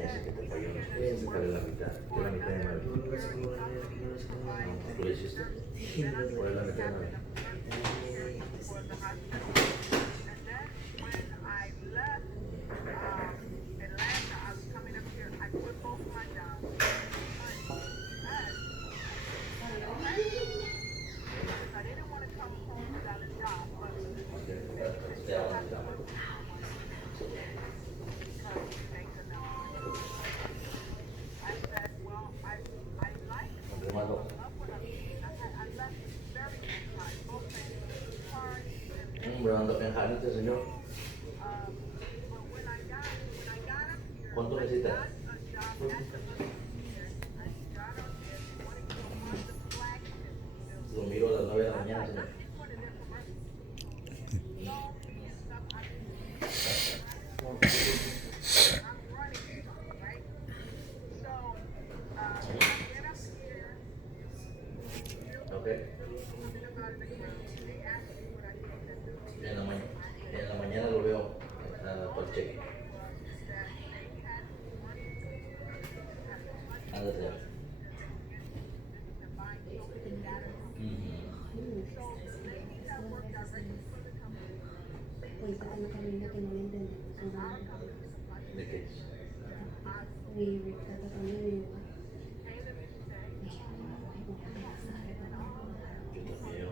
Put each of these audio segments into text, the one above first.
ya sé que te falló, no sé, se falló la mitad. ¿Qué la mitad de 9? ¿Tú lo hiciste? ¿Cuál es la mitad de 9? Bernardo, en Jali te enseñó. ¿Cuánto necesitas? Lo miro a las 9 de la mañana, señor. Okay. En la mañana lo veo por el cheque. Ándate. ¿De qué? Yo también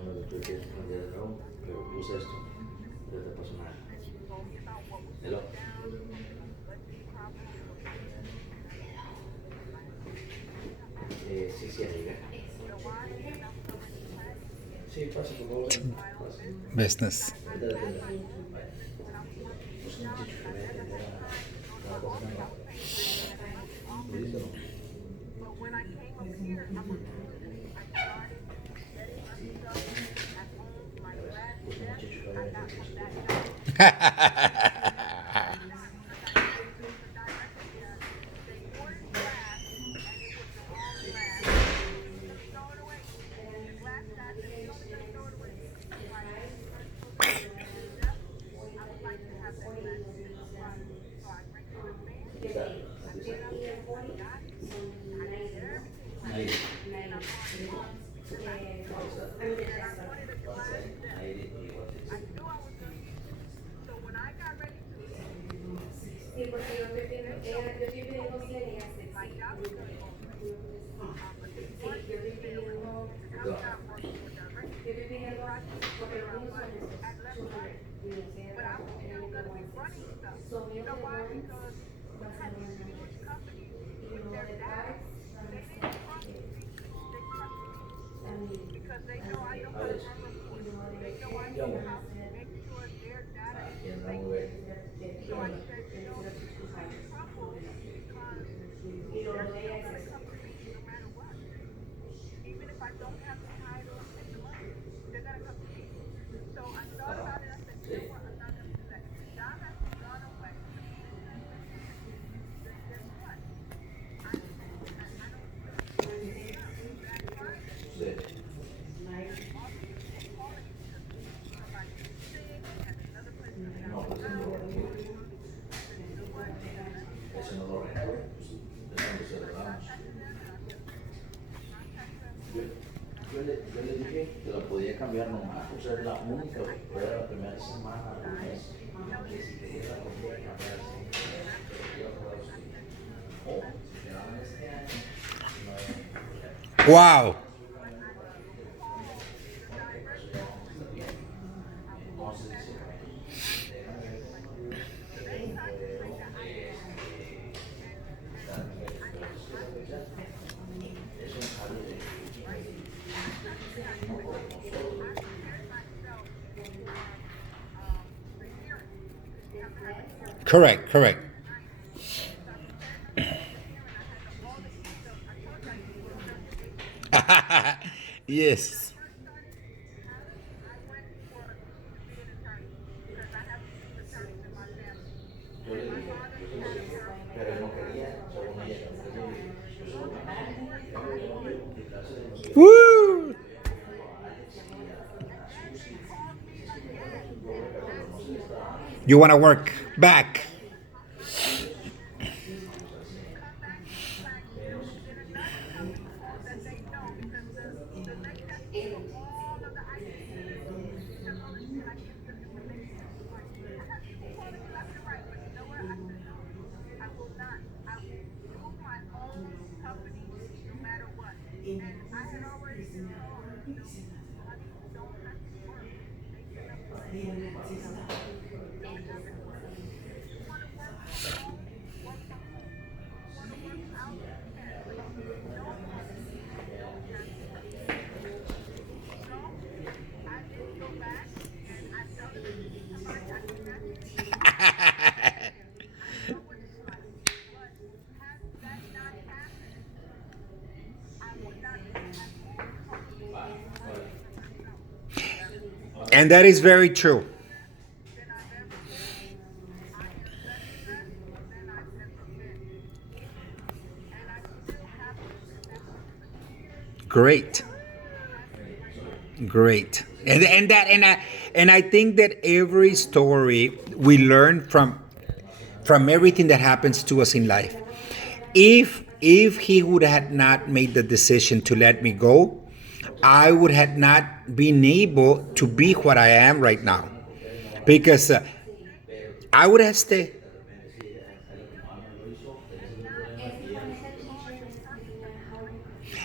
uno de los que cambiar de room, pero puse esto. Ya te paso nada. Hello. Sí, sí, amiga. Sí, pasa por favor. Business. Yo le dije que lo podía cambiar nomás, o sea, es la única, pero era la primera semana del mes, que si quería la podía cambiar así. O si quedaban este año, Wow. Correct, correct. Yes. pero no quería, según ella, Woo! You want to work back? And that is very true. Great. Great. And I think that every story we learn from everything that happens to us in life. If he would have not made the decision to let me go, I would have not been able to be what I am right now. Because I would have stayed.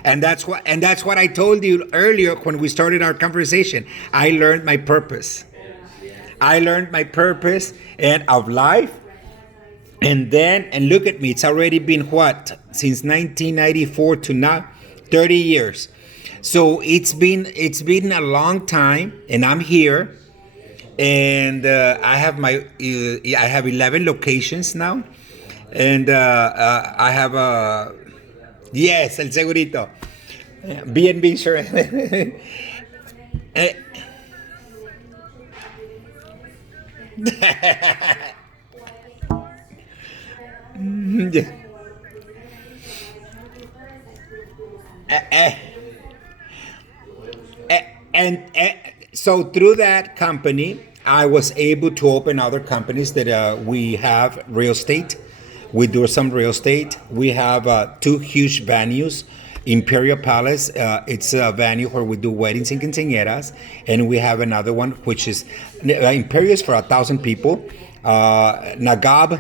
And that's what I told you earlier when we started our conversation. I learned my purpose. I learned my purpose and of life. And look at me, it's already been what? Since 1994 to now, 30 years. So it's been a long time, and I'm here. And I have 11 locations now. And I have a, yes, el segurito. B&B insurance. Eh, yeah. Eh, and so through that company, I was able to open other companies that we have real estate. We do some real estate. We have two huge venues. Imperial Palace, it's a venue where we do weddings and quinceañeras, and we have another one which is Imperial is for 1,000 people. Nagab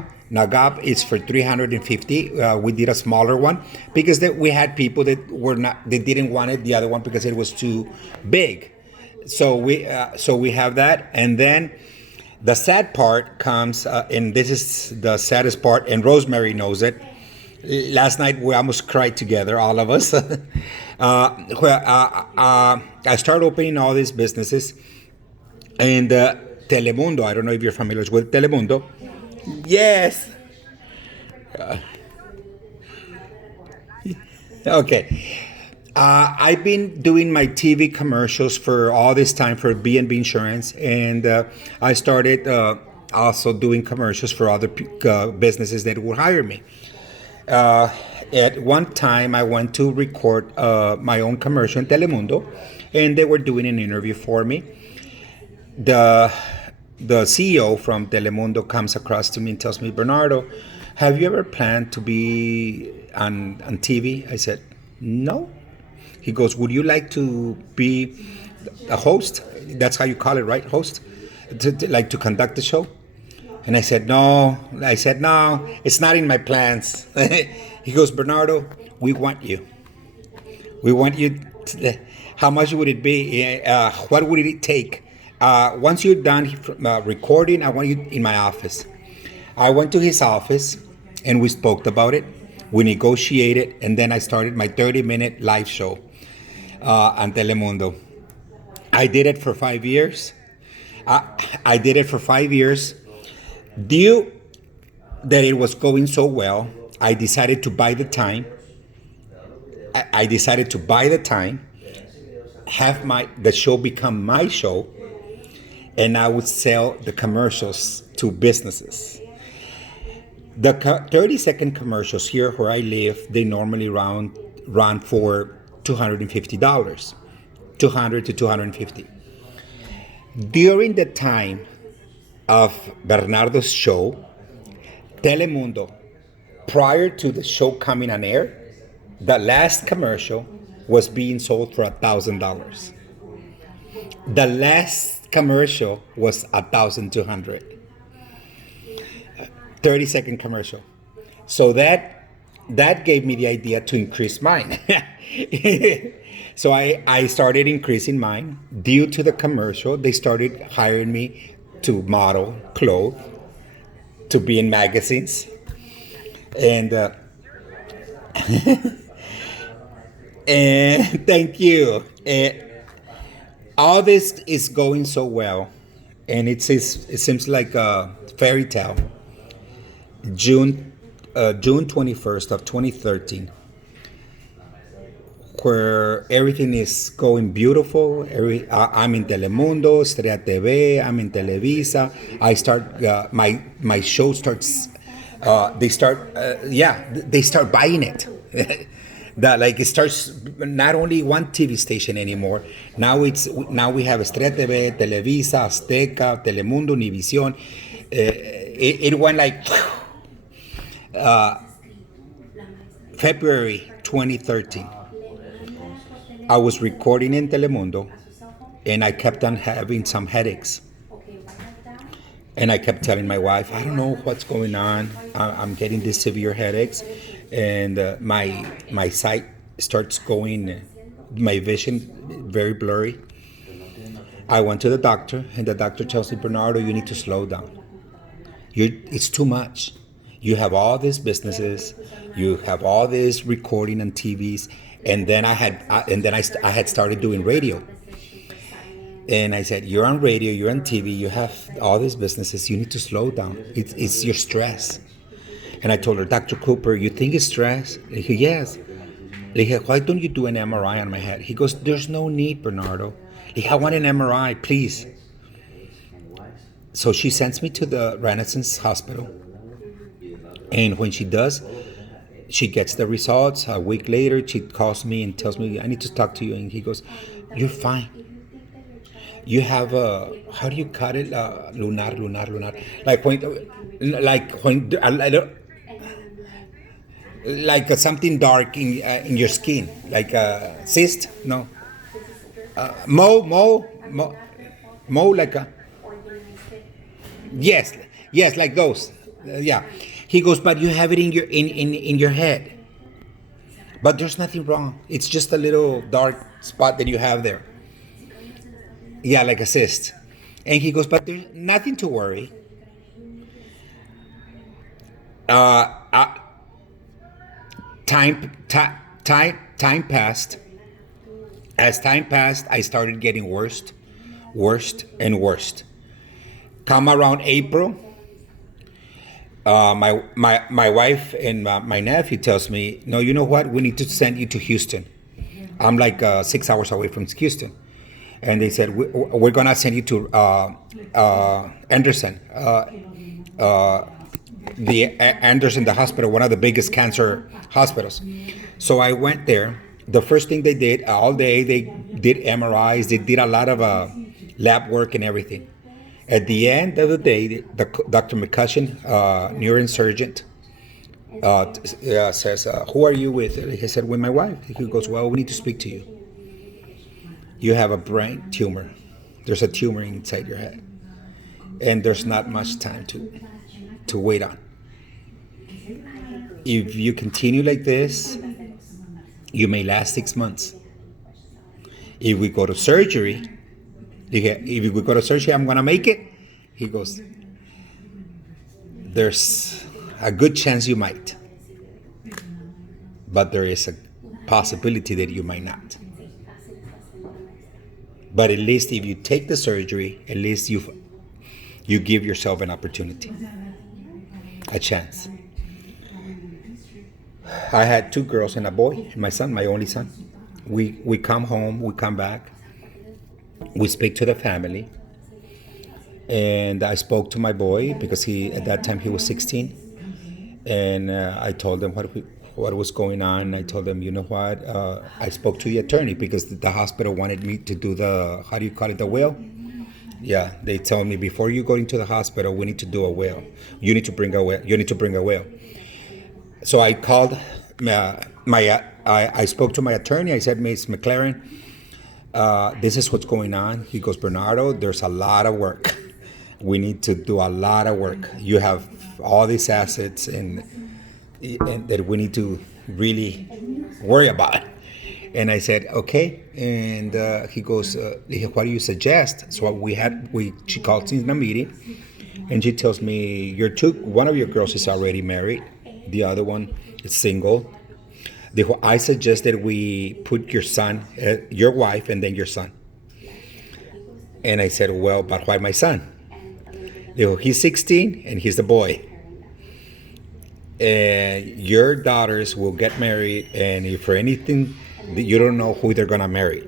is for 350. We did a smaller one because we had people that didn't want it, the other one, because it was too big. So we have that, and then the sad part comes, and this is the saddest part, and Rosemary knows it. Last night we almost cried together, all of us. I started opening all these businesses, and Telemundo. I don't know if you're familiar with Telemundo. Yes. Okay. I've been doing my TV commercials for all this time for B&B Insurance, and I started also doing commercials for other businesses that would hire me. At one time, I went to record my own commercial in Telemundo, and they were doing an interview for me. The CEO from Telemundo comes across to me and tells me, Bernardo, have you ever planned to be on TV? I said, no. He goes, would you like to be a host? That's how you call it, right? Host? Like to conduct the show? And I said, no. No, it's not in my plans. He goes, Bernardo, we want you. We want you. How much would it be? What would it take? Once you're done recording, I want you in my office. I went to his office and we spoke about it. We negotiated, and then I started my 30-minute live show on Telemundo. I did it for 5 years. I did it for 5 years. Due that it was going so well, I decided to buy the time. I decided to buy the time, have the show become my show, and I would sell the commercials to businesses. The 30-second commercials here where I live, they normally run for $250, $200 to $250. During the time of Bernardo's show, Telemundo, prior to the show coming on air, the last commercial was being sold for $1,000. The last commercial was $1,200. 30-second commercial. So that gave me the idea to increase mine. So I started increasing mine. Due to the commercial, they started hiring me to model clothes, to be in magazines. And and thank you. All this is going so well, and it seems like a fairy tale. June 21st of 2013, where everything is going beautiful. I'm in Telemundo, Estrella TV. I'm in Televisa. I start my show starts. They start buying it. That like it starts not only one TV station anymore. Now we have Estrella TV, Televisa, Azteca, Telemundo, Univision. It went like February 2013. I was recording in Telemundo, and I kept on having some headaches. And I kept telling my wife, I don't know what's going on. I'm getting these severe headaches, and my sight starts going, my vision very blurry. I went to the doctor, and the doctor tells me, Bernardo, you need to slow down. It's too much. You have all these businesses, you have all this recording on TVs, and then I had started doing radio. And I said, you're on radio, you're on TV, you have all these businesses, you need to slow down. It's your stress. And I told her, Dr. Cooper, you think it's stress? He said, yes. He said, why don't you do an MRI on my head? He goes, there's no need, Bernardo. He said, I want an MRI, please. So she sends me to the Renaissance Hospital. And when she does, she gets the results. A week later, she calls me and tells me, I need to talk to you. And he goes, you're fine. You have how do you cut it? Lunar. Like something dark in your skin, like a cyst. No, mo, like a. Yes, like those. Yeah. He goes, but you have it in your head. But there's nothing wrong. It's just a little dark spot that you have there. Yeah, like a cyst. And he goes, but there's nothing to worry. Time passed. As time passed, I started getting worse and worse. Come around April, my wife and my nephew tells me, no, you know what? We need to send you to Houston. I'm like 6 hours away from Houston. And they said, we're going to send you to Anderson. The hospital, one of the biggest cancer hospitals. So I went there. The first thing they did, all day, they did MRIs. They did a lot of lab work and everything. At the end of the day, Dr. McCushion, neurosurgeon, says, who are you with? He said, with my wife. He goes, well, we need to speak to you. You have a brain tumor. There's a tumor inside your head. And there's not much time to wait on. If you continue like this, you may last 6 months. If we go to surgery, I'm going to make it. He goes, there's a good chance you might. But there is a possibility that you might not. But at least if you take the surgery, at least you give yourself an opportunity, a chance. I had 2 girls and a boy, and my son, my only son. We come home, we come back, we speak to the family, and I spoke to my boy because at that time he was 16, and I told him what was going on. I told them, you know what, I spoke to the attorney because the hospital wanted me to do the, how do you call it, the will? Yeah, they told me, before you go into the hospital, we need to do a will. You need to bring a will. So I called I spoke to my attorney. I said, Ms. McLaren, this is what's going on. He goes, Bernardo, there's a lot of work. We need to do a lot of work. You have all these assets and that we need to really worry about. And I said, okay. And he goes, what do you suggest? So she calls in a meeting, and she tells me, one of your girls is already married, the other one is single. I suggest that we put your son, your wife, and then your son. And I said, well, but why my son? He's 16 and he's the boy. And your daughters will get married, and if for anything, you don't know who they're gonna marry.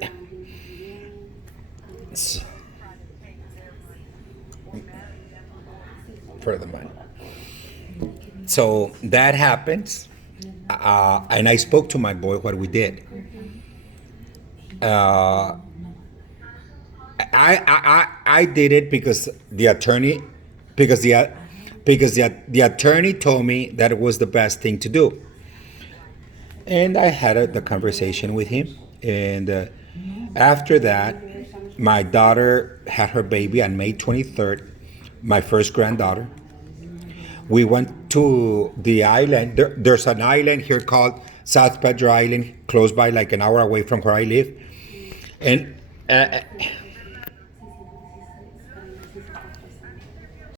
For the money. So that happens, and I spoke to my boy what we did. I did it because the attorney told me that it was the best thing to do. And I had the conversation with him. And after that, my daughter had her baby on May 23rd, my first granddaughter. We went to the island. There's an island here called South Pedro Island, close by, like an hour away from where I live. And